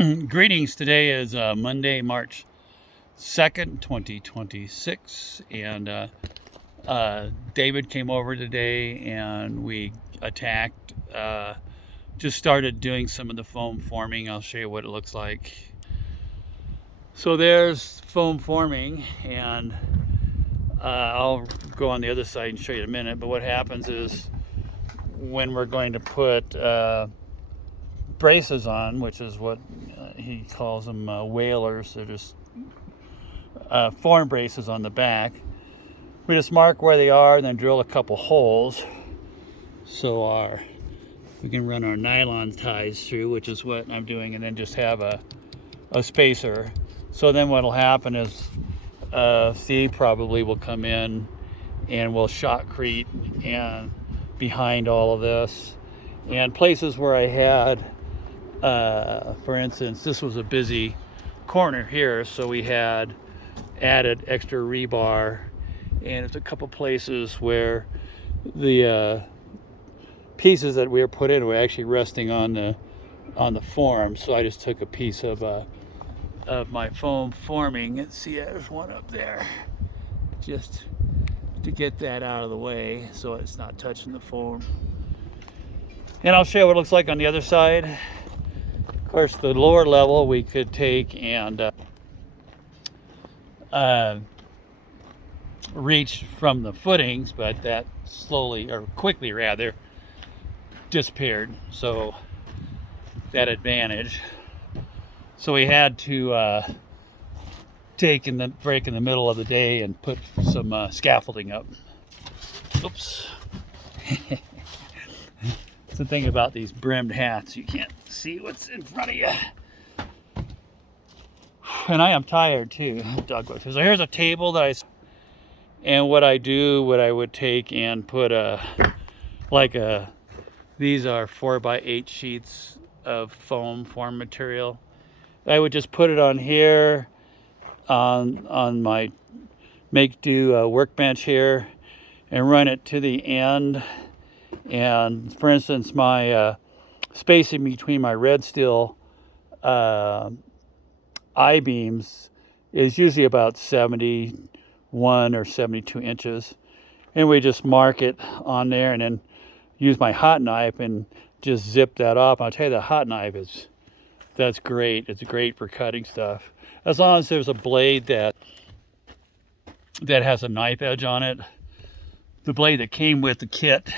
Greetings. Today is Monday, March 2nd, 2026, and David came over today and we attacked, just started doing some of the foam forming. I'll show you what it looks like. So there's foam forming, and I'll go on the other side and show you in a minute. But what happens is when we're going to put braces on, which is what he calls them, whalers. They're just form braces on the back. We just mark where they are and then drill a couple holes so we can run our nylon ties through, which is what I'm doing, and then just have a spacer. So then what'll happen is Steve probably will come in and we'll shotcrete and behind all of this, and places where I had for instance, this was a busy corner here, so we had added extra rebar, and there's a couple places where the pieces that we were put in were actually resting on the form. So I just took a piece of my foam forming, and see, there's one up there, just to get that out of the way so it's not touching the foam. And I'll show you what it looks like on the other side. Of course, the lower level we could take and reach from the footings, but that slowly, or quickly rather, disappeared. So that advantage. So we had to break in the middle of the day and put some scaffolding up. Oops. The thing about these brimmed hats, you can't see what's in front of you. And I am tired too. So here's a table that and what I would take and put these are 4x8 sheets of form material. I would just put it on here on my make-do workbench here and run it to the end. And for instance, my spacing between my red steel I-beams is usually about 71 or 72 inches. And we just mark it on there and then use my hot knife and just zip that off. I'll tell you, the hot knife that's great. It's great for cutting stuff. As long as there's a blade that has a knife edge on it. The blade that came with the kit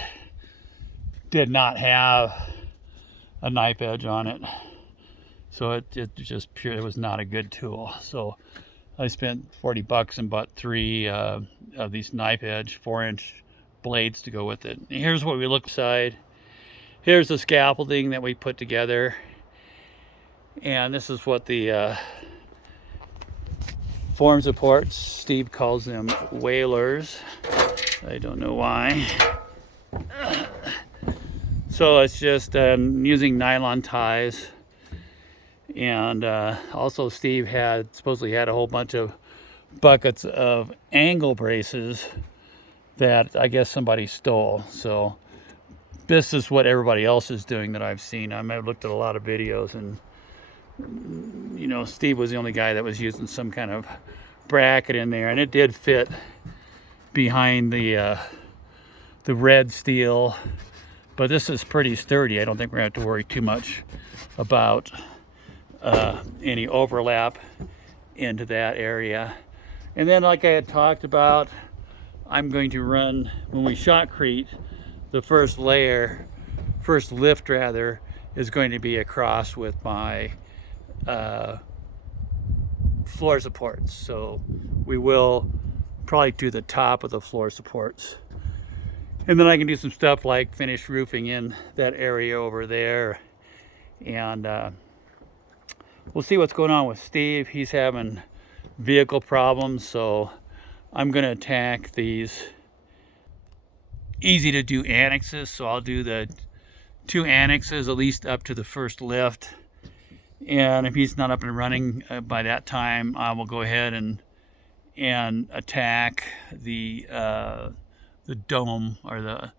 did not have a knife edge on it, so it just pure, it was not a good tool. So I spent $40 and bought 3 of these knife edge 4-inch blades to go with it. And here's what we look inside. Here's the scaffolding that we put together, and this is what the form supports. Steve calls them whalers. I don't know why. So it's just using nylon ties, and also Steve supposedly had a whole bunch of buckets of angle braces that I guess somebody stole. So this is what everybody else is doing that I've seen. I've looked at a lot of videos, and Steve was the only guy that was using some kind of bracket in there, and it did fit behind the red steel. But this is pretty sturdy. I don't think we're going to have to worry too much about any overlap into that area. And then, like I had talked about, I'm going to run, when we shotcrete, the first lift rather, is going to be across with my floor supports. So we will probably do the top of the floor supports. And then I can do some stuff like finish roofing in that area over there. And we'll see what's going on with Steve. He's having vehicle problems, so I'm going to attack these easy to do annexes. So I'll do the 2 annexes, at least up to the first lift. And if he's not up and running by that time, I will go ahead and attack the dome, or the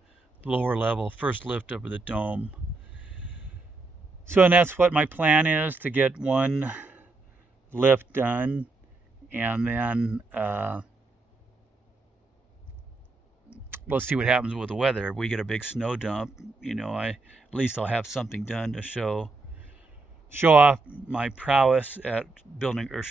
lower level, first lift over the dome. So, and that's what my plan is, to get one lift done, and then we'll see what happens with the weather. If we get a big snow dump, at least I'll have something done to show off my prowess at building earth